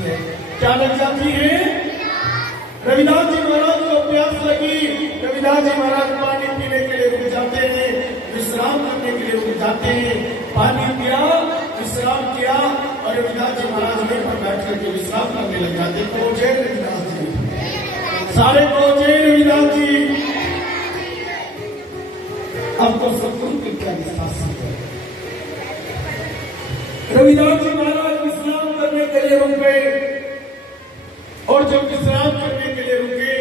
जाती है। क्या लग जाती है? रविदास जी महाराज को प्यास लगी, रविदास जी महाराज पानी पीने के लिए रुक जाते हैं, विश्राम करने के लिए रुक जाते हैं। पानी पिया, विश्राम किया और रविदास जी महाराज वहीं पर बैठ करके विश्राम करने लग जाते। तो जय रविदास जी, सारे को जय रविदास जी। अब तो सतगुरु के क्या विश्वास है। रविदास जी महाराज विश्राम करने के लिए रुक गए और जब विश्राम करने के लिए रुके,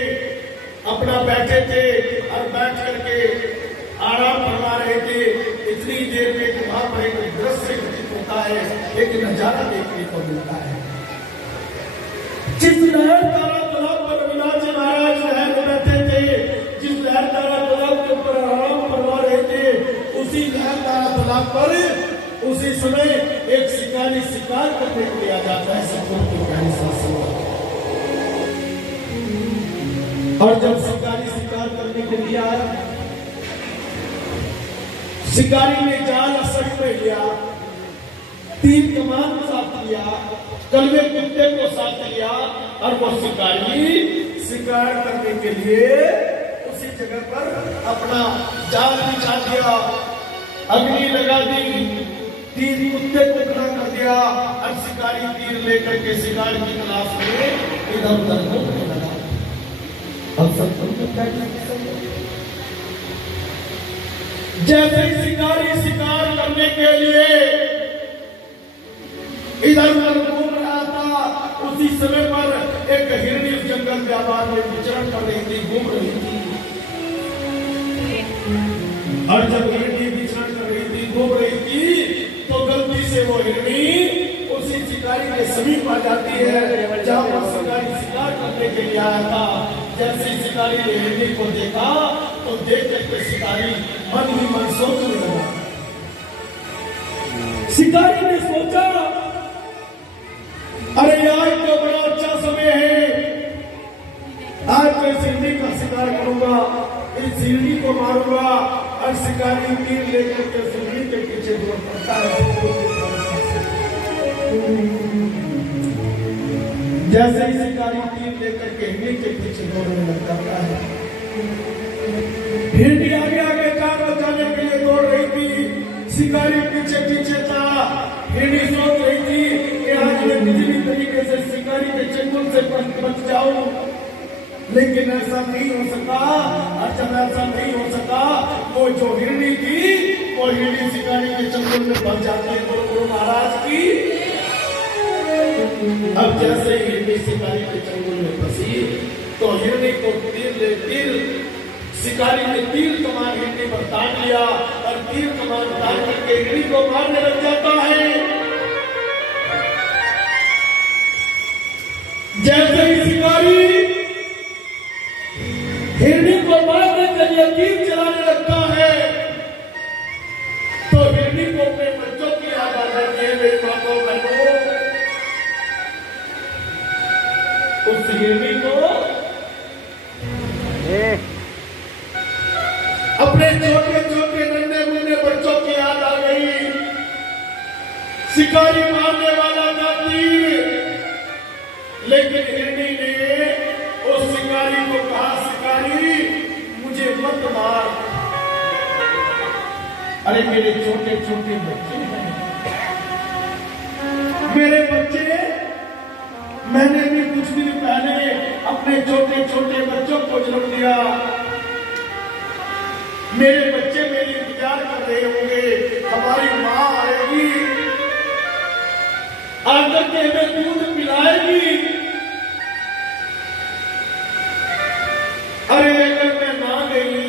अपना बैठे थे और बैठ करके आराम फरमा रहे थे। इतनी देर में वहां पर एक दृश्य घटित होता है, एक नजारा देखने को मिलता है। जिस लहर तारा तालाब पर रविदास जी महाराज लहर में बैठे थे, जिस लहर तारा तालाब के ऊपर आराम फरमा रहे थे, उसी लहर तारा तालाब पर उसी समय एक शिकारी शिकार करने के लिए आ जाता है। सतगुरु की प्यारी सासुआ। और जब शिकारी शिकार करने के लिए आया, शिकारी ने जाल असर में लिया, तीर कमान साथ लिया, कलवे कुत्ते को साथ लिया और वो शिकारी शिकार करने के लिए उसी जगह पर अपना जाल बिछा दिया, अग्नि लगा दी, तीर कुत्ते को खड़ा कर दिया और शिकारी तीर लेकर के शिकार की तलाश में इधर उधर घूमने लगा। अब जैसे शिकारी शिकार करने के लिए इधर उधर घूम रहा था, उसी समय पर एक हिरनी उस जंगल व्यापार में विचरण कर रही थी, घूम रही थी। और जब हिरनी विचरण कर रही थी, घूम रही थी, तो गलती से वो हिरनी उसी शिकारी के समीप आ जाती है जहां पर शिकारी शिकार करने के लिए आया था। जैसे शिकारी ने हिरनी को देखा तो देख करके शिकारी मन ही मन सोचने लगा। शिकारी ने सोचा, अरे यार तो बड़ा अच्छा समय है, आज मैं हिरनी का शिकार करूंगा, इस हिरनी को मारूंगा। और शिकारी तीर लेकर के हिरनी के पीछे दौड़ पड़ता है। जैसे ही शिकारी तीर लेकर के हिरनी के पीछे दौड़ने लग जाता है, हिरनी आगे आगे कान बचाने के लिए दौड़ रही थी, शिकारी पीछे पीछे था। हिरनी सोच रही थी कि आज मैं किसी भी तरीके से शिकारी के चंगुल से बच जाऊं, लेकिन ऐसा नहीं हो सका। और जब ऐसा नहीं हो सका, वो जो हिरनी थी वो हिरनी शिकारी के चंगुल में फंस जाती है। तो गुरु महाराज की अब जैसे हिरनी शिकारी के चंगुल में फंसी, तो हिरनी को तीर शिकारी ने तीर कमान हिरनी पर तान लिया और तीर कमान तान करके हिरनी को मारने लग जाता है। जैसे ही शिकारी हिरनी को मारने के लिए तीर चलाने लगता है, तो हिरनी को अपने बच्चों की याद आ जाती है। मेरी बातों बहनों, उस हिरनी को अपने छोटे छोटे नन्हे मुन्ने बच्चों की याद आ गई। शिकारी मारने वाला था तीर, लेकिन हिरनी ने उस शिकारी को कहा, शिकारी मुझे मत मार, अरे मेरे छोटे छोटे बच्चे हैं, मेरे बच्चे, मैंने भी कुछ दिन पहले अपने छोटे छोटे बच्चों को जन्म दिया, मेरे बच्चे मेरी इंतजार कर रहे होंगे, हमारी माँ आएगी, आकर के हमें दूध पिलाएगी। अरे अगर मैं ना गई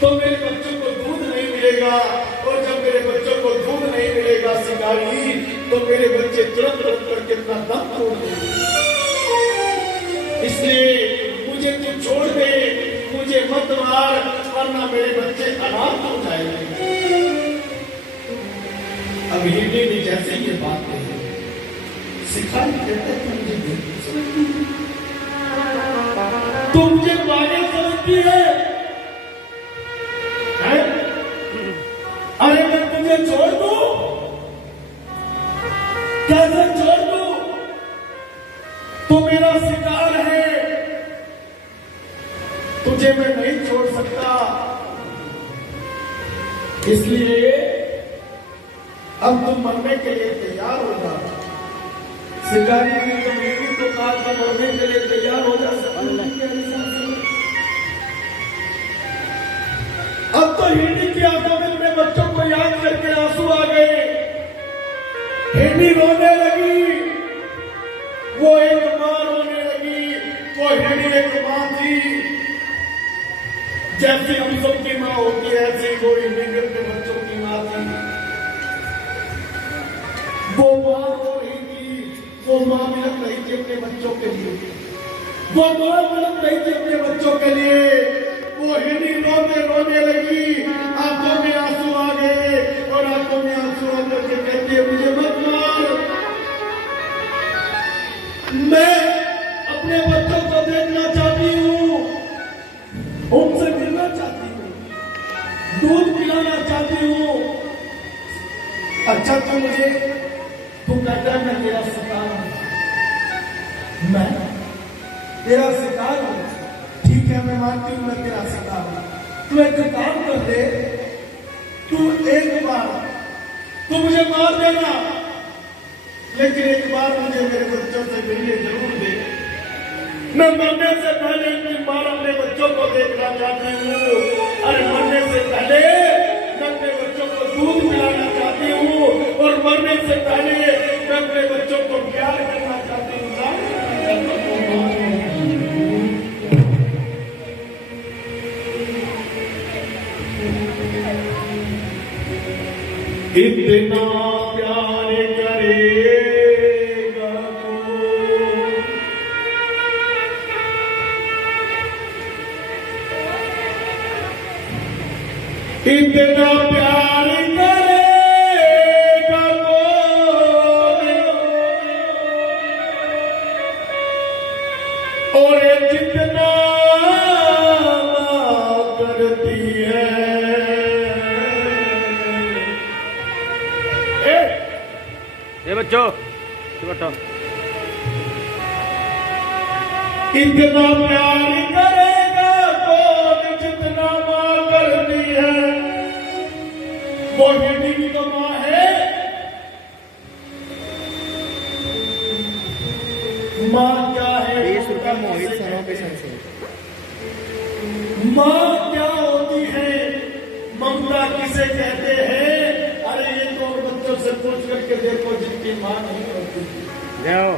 तो मेरे बच्चों को दूध नहीं मिलेगा, और जब मेरे बच्चों को दूध नहीं मिलेगा शिकारी, तो मेरे बच्चे तुरंत तुरंत करके अपना दम तोड़ देंगे। इसलिए मुझे तू छोड़ दे, मुझे मत मार, वरना मेरे बच्चे अनाथ हो जाएंगे। अब हिरनी ने जैसे ये बात कही, शिकारी कहते हैं तू मुझे पागल समझती है? अरे मैं तुझे छोड़ दूं? कैसे छोड़ दूं? तू मेरा शिकार है, तुझे मैं नहीं छोड़ सकता। इसलिए अब तुम मरने के लिए तैयार हो जा। शिकारी ने तो मेरी तो कहा था मरने के लिए तैयार हो जा। अब तो हिरनी की आंखों में अपने बच्चों को याद करके आंसू आ गए। हिरनी रोने लगी, वो एक मां रोने लगी। वो हिरनी एक मां थी, जैसे हम सबकी मां होती है ऐसे वो हिरनी अपने बच्चों की मां थी। वो मां रो रही थी, वो मां मिलक रही थी अपने बच्चों के लिए, वो मां मिलक रही थी अपने बच्चों के लिए। वो हिरनी रोने रोने लगी, आंखों में आंसू आ गए और आंखों में आंसू आकर के कहती है मुझे मत मार, मैं अपने बच्चों को देखना चाहती हूँ, उनसे मिलना चाहती हूँ, दूध पिलाना चाहती हूँ। अच्छा तू कहता है मैं तेरा शिकार हूं, मैं तेरा शिकार हूं, ठीक है मैं मानती हूं मैं तेरा शिकार हूं। तू एक काम कर दे, तू एक बार तू मुझे मार देना, लेकिन एक बार मुझे मेरे बच्चों से मिलने जरूर दे। मैं मरने से पहले एक बार अपने बच्चों को देखना चाहती हूँ। अरे मरने से पहले मैं अपने बच्चों को दूध पिलाना चाहती हूँ और मरने से पहले मैं अपने बच्चों को प्यार करना चाहती हूँ। इतना प्यार करेगा तो, इतना प्यार करेगा तो, और जितना करती है। ये बच्चों बैठो। इतना प्यार करेगा कौन जितना मां करती है। वो हिरनी की तो मां है, मां क्या है? 20 रुपये मोहित सनों पे संसे। मां क्या होती है? ममता किसे कहते हैं? अरे ये तो बच्चों से पूछ करके देखो जिनकी मां नहीं होती। जाओ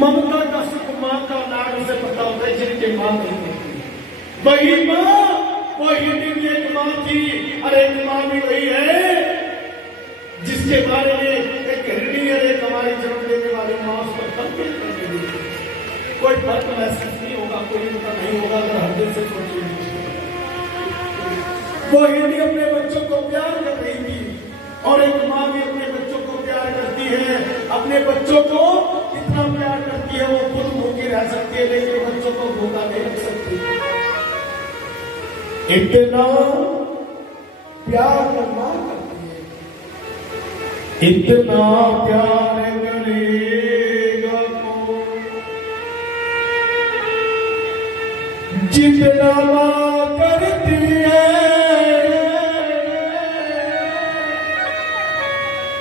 ममता का सुख मां का लाड से पता होता है जिनकी मां नहीं होती। वही मां, वो हिरनी भी एक मां थी। अरे एक मां भी वही है जिसके बारे में एक हिरनी और एक हमारी जन्म देने वाली मां उस पर कंपेयर करने लगी। कोई फर्क महसूस नहीं होगा, कोई उनका नहीं होगा अगर हर दिल से सोचेंगे। वो हिरनी अपने बच्चों को प्यार कर रही थी और एक मां भी अपने बच्चों को प्यार करती है। अपने बच्चों को इतना प्यार करती है वो खुद भूखी रह सकती है लेकिन बच्चों को भूखा नहीं रख सकती। इतना प्यार मां करती है, इतना प्यार करेगा जितना मां करती है।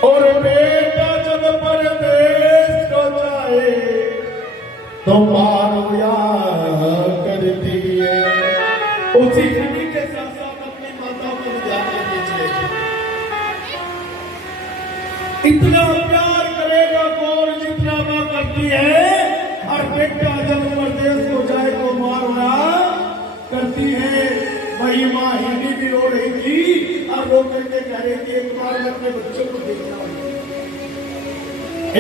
और बेटा जब परदेश को जाए तो मारो यार करती है। उसी हिरनी के साथ साथ अपनी माताओं को जाने दीजिए। इतना प्यार करेगा कौन जितना मां करती है। और बेटा जब परदेश को जाए तो मारना करती है। वही मां हिरनी भी रो रही थी और रो करके कह रही थी एक बार मैं अपने बच्चों को देखना,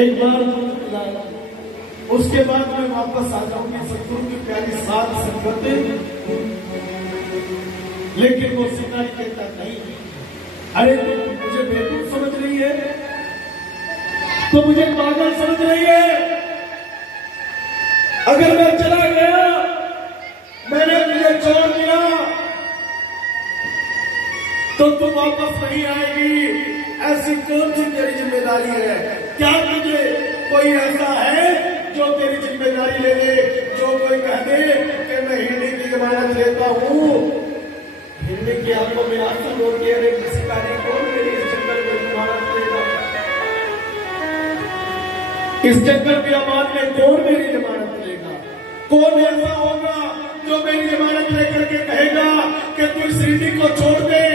एक बार दूध पिलाना, उसके बाद मैं वापस आ जाऊंगी सतगुरु की प्यारी साथ संगत। लेकिन वो शिकारी कहता नहीं, अरे तुम मुझे बेवकूफ समझ रही है, तो मुझे पागल समझ रही है। अगर मैं चला गया, मैंने तुझे छोड़ दिया तो तू वापस नहीं आएगी। ऐसी कौन सी तेरी जिम्मेदारी है? क्या तुझे कोई ऐसा है जो तेरी जिम्मेदारी ले ले? जो कोई कह दे कि मैं हिरणी की जमानत लेता हूँ, हिरणी की आंखों में आंसू होती है, किसी का नहीं, कौन मेरी इस जंगल में जमानत लेगा? इस जंगल की आबाद में कौन मेरी जमानत लेगा? कौन ऐसा होगा जो मेरी जमानत लेकर के कहेगा कि तू इस हिरणी को छोड़ दे?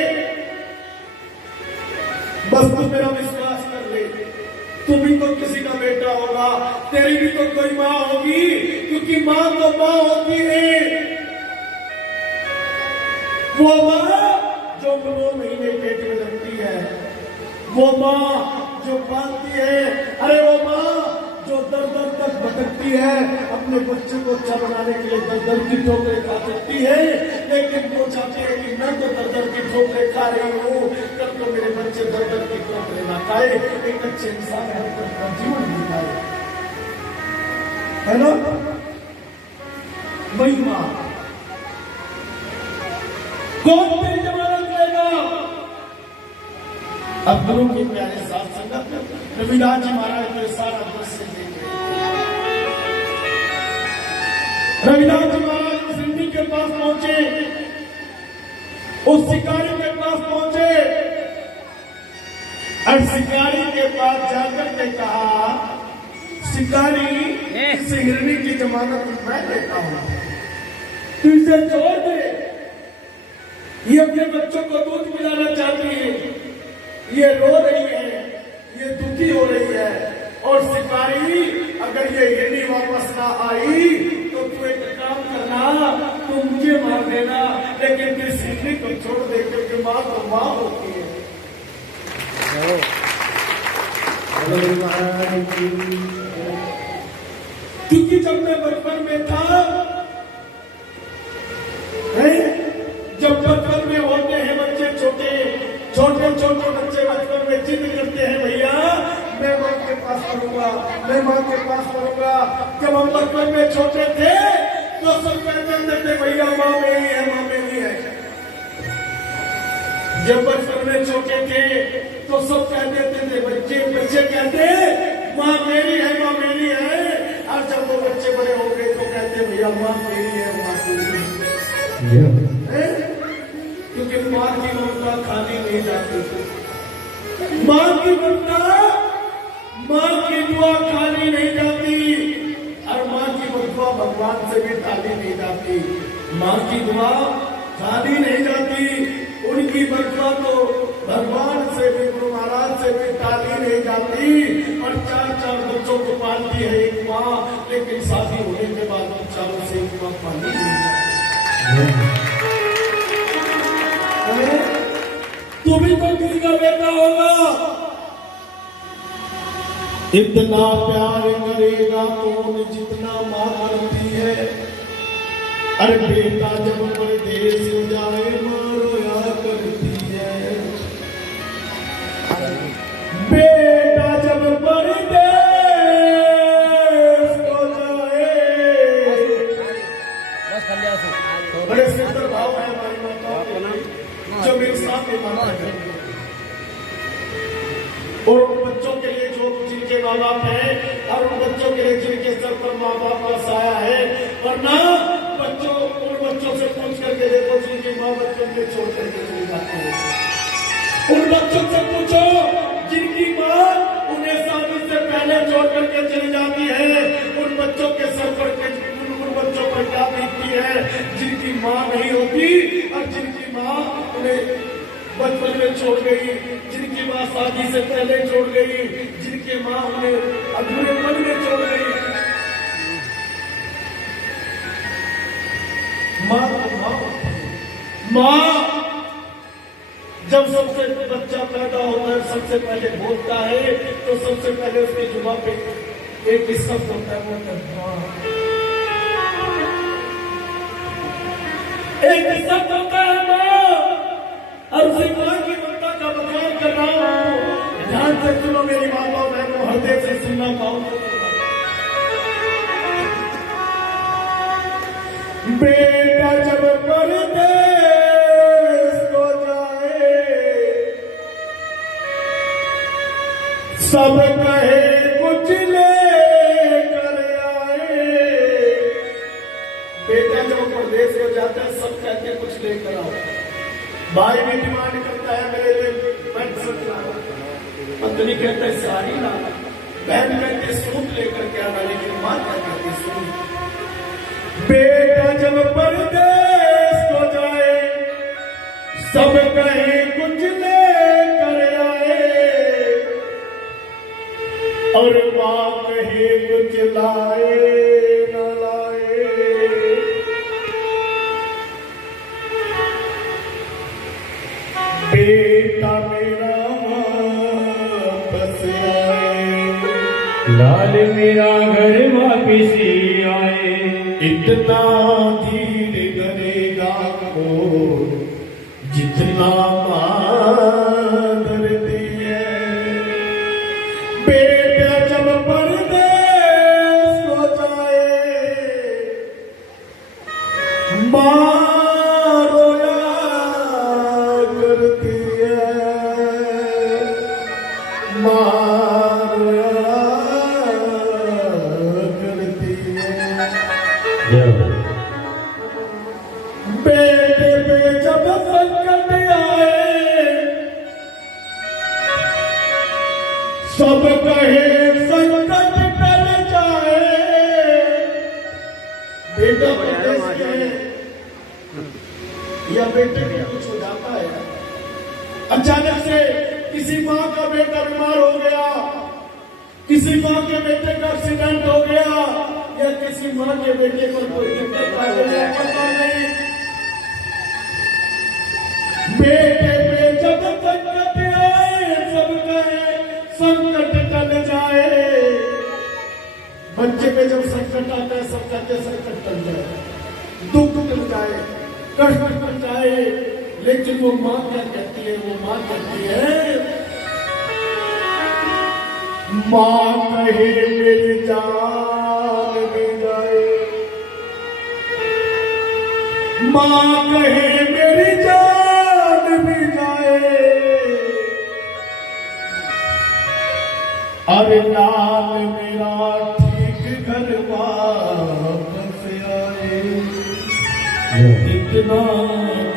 बस तू मेरा विश्वास कर ले, तू भी तो किसी का बेटा होगा, तेरी भी तो कोई माँ होगी, क्योंकि माँ तो माँ होती है। वो माँ जो 9 महीने पेट में रखती है, वो माँ जो पालती है, अरे वो माँ जो दर दर तक भटकती है, अपने बच्चे को अच्छा बनाने के लिए दर दर की ठोकरें खा सकती है, लेकिन वो चाहती है कि मैं तो दर दर की ठोकरें खा रही हूँ, कल तो मेरे बच्चे दर दर की ठोकरें ना खाए, एक अच्छे इंसान का जीवन बिताए, है ना? वही माँ कौन तेरी जमानत लेगा? अब गुरु की प्यारे साथ संगत रविदास जी महाराज को सारा दृश्य देख रहे। रविदास जी महाराज उस हिंदी के पास पहुंचे, उस शिकारी के पास पहुंचे और शिकारी के पास जाकर के कहा, शिकारी इस हिरणी की जमानत मैं लेता हूं, तू इसे छोड़ दे। ये अपने बच्चों को दूध पिलाना चाहती है, ये रो रही है, ये दुखी हो रही है, और शिकारी अगर ये हिरणी वापस ना आई तो तू एक काम करना, तू मुझे मार देना, लेकिन इस हिरणी को छोड़ दे, क्योंकि माँ तो माँ होती है। क्योंकि जब मैं बचपन में था, जब बचपन में होते हैं बच्चे, छोटे छोटे बच्चे बचपन में जिद करते हैं, भैया मैं माँ के पास पढ़ूंगा, मैं माँ के पास पढ़ूंगा। जब हम बचपन में छोटे थे तो सब कहते थे भैया माँ मेरी है, माँ मेरी है। जब बचपन में छोटे थे तो सब कहते थे, बच्चे कहते माँ मेरी है, माँ मेरी है। और जब वो बच्चे बड़े हो गए तो कहते भैया माँ मेरी है, माँ मेरी है। क्योंकि माँ की ममता खाली नहीं जाती, माँ की ममता, माँ की दुआ खाली नहीं जाती, और माँ की दुआ भगवान से भी खाली नहीं जाती। माँ की दुआ खाली नहीं जाती, उनकी बदुआ तो भगवान से भी, गुरु महाराज से भी खाली नहीं जाती। और 4 बच्चों को पालती है एक माँ, लेकिन शादी होने के बाद चारों से एक माँ पाली नहीं जाती। तू भी तो किसी का बेटा होगा, इतना प्यार करेगा कौन जितना माँ करती है। अरे बेटा जब परदेश जाए माँ रोया करती है, बेटा जब परदेश को जाए। बड़े सुंदर भाव है हमारी माताओं के, जो मेरे सामने माता है, और उन बच्चों के लिए जो जिनके माँ बाप है, और उन बच्चों के लिए जिनके सर पर माँ बाप का साया है। वरना बच्चों, उन बच्चों से पूछ करके देखो जिनकी माँ बच्चों के छोड़ करके चली जाती है। उन बच्चों से पूछो जिनकी माँ उन्हें शादी से पहले छोड़ करके चली जाती है। उन बच्चों के सर पर, उन बच्चों पर क्या बीतती है जिनकी माँ नहीं होती, और जिनकी माँ उन्हें बचपन में छोड़ गई, जिनकी माँ शादी से पहले छोड़ गई, जिनकी माँ उन्हें अधूरेपन में छोड़ गई। माँ जब सबसे बच्चा पैदा होता है, सबसे पहले बोलता है, तो सबसे पहले उसकी जुबान पे एक शब्द होता है, वो माँ। एक शब्द होता है माँ, और उसी माँ की ममता का बखान कर रहा हूँ। ध्यान से सुनो मेरी माता, मैं तो हृदय से सुनना पाऊंगा। बेटा जब परदेश को जाए, सब कहे कुछ लेकर आए। बेटा जब प्रदेश में जाता है सब कहते हैं कुछ लेकर आओ। भाई भी डिमांड करता है मेरे लिए पैंट शर्ट लाना, पत्नी कहते है साड़ी लाना, बहन कहते सूट लेकर के आना, लेकिन मां क्या कहती सूट। बेटा जब परदेश को जाए सब कहे कुछ लेकर आए, और मां कहे कुछ लाए न लाए। बेटा मेरा वापस आए, लाल मेरा घर वापिस आए। इतना धीरे करेगा को जितना मां धरती है। बेटा जब परदेश को जाए मां रोया करती है, मां रोया करती है। बेटे पे जब संकट आए सब कहे संकट टल जाए। बेटा प्रदेश में है या बेटे में कुछ हो जाता है, अचानक से किसी माँ का बेटा बीमार हो गया, किसी माँ के बेटे का एक्सीडेंट हो गया, या किसी माँ के बेटे पर कोई दिक्कत आ गया, पता नहीं। बेटे पे जब संकट आए सब कहे संकट टल जाए। बच्चे पे जब संकट आता है सब कहते संकट टल जाए, दुख टल जाए, कष्ट टल जाए। लेकिन वो माँ क्या कहती है, वो माँ कहती है माँ कहे मेरी जान भी जाए, माँ कहे मेरी जान भी जाए, अरे लाल मेरा ठीक घर वापस आए। इतना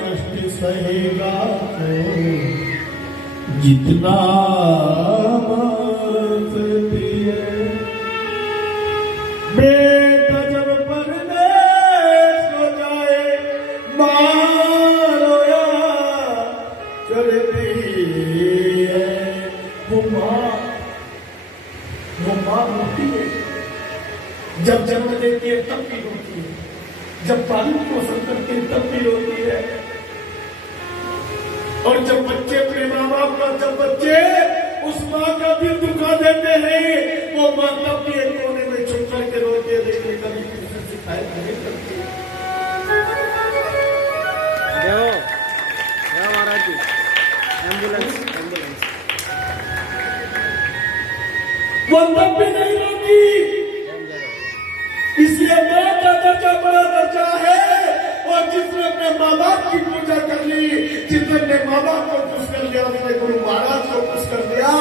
कष्ट सहेगा तो जितना मांगती है। बेटा जब परदेश को जाए मां रोया करती है। वो मां रोती है, जब जन्म देती है तब भी रोती है, जब पालन पोषण करती है तब भी रोती है। और जब बच्चे अपने माँ बाप का, जब बच्चे उस माँ का दिल दुखा देते हैं, वो माँ तब भी एक कोने में चुप करके रोती है, लेकिन कभी किसी से शिकायत नहीं करती। महाराज जी एम्बुलेंस एम्बुलेंस वो तब भी नहीं रोती, इसलिए माँ का दर्जा बड़ा दर्जा है। और जिसने अपने माँ बाप की पूजा कर ली, जिसने अपने माँ बाप को खुश कर लिया, उसने गुरु महाराज को खुश कर दिया।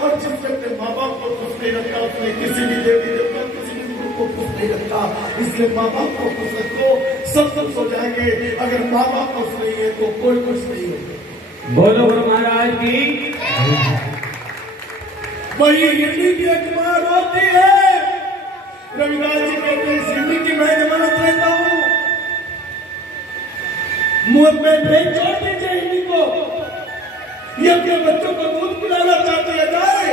और जिसने अपने माँ बाप को खुश नहीं रखा, उसने किसी भी देवी देवता, किसी भी गुरु को खुश नहीं रखा। इसलिए माँ बाप को खुश रखो, सब खुश हो जाएंगे। अगर माँ बाप खुश नहीं है तो कोई खुश नहीं होगा। बोलो गुरु महाराज की। वही हिंदी की एक माँ रोती है। रविदास जी कहते हैं हिंदी की मैं जमानत लेता हूँ, मुंह में ब्रेक छोड़ दीजिए हिंदी को। ये अपने बच्चों को दूध पिलाना चाहते हैं जाए।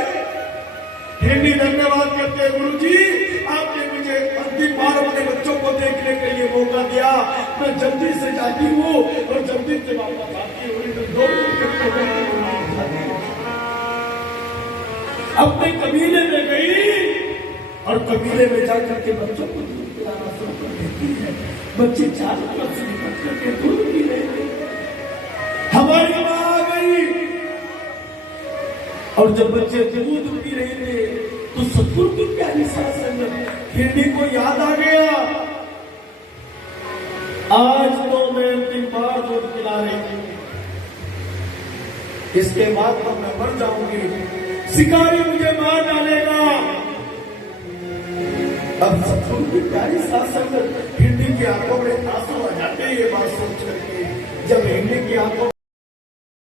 हिंदी धन्यवाद करते हैं गुरु जी, आपने मुझे अंतिम बार अपने बच्चों को देखने के लिए मौका दिया। मैं जल्दी से जाती हूँ और जल्दी से वापस आती हूँ। अपने कबीले में गई और कबीले में जाकर के बच्चों को दूध पिलाना शुरू कर देती है। बच्चे 4 वर्ष से निकल करके दूध पी रहे थे। हमारी माँ आ गई और जब बच्चे दूध पी रहे थे तो सतगुरु की प्यारी शासन हिरनी को याद आ गया, आज तो मैं अंतिम बार दूध पिला रही हूँ, इसके बाद तो मैं मर जाऊंगी। शिकारी मुझे मार डालेगा। अब शत्रु की प्यारी शासन हिरनी की आंखों में आंसू आ जाते हैं ये बात सोच करके। जब हिरनी की आंखों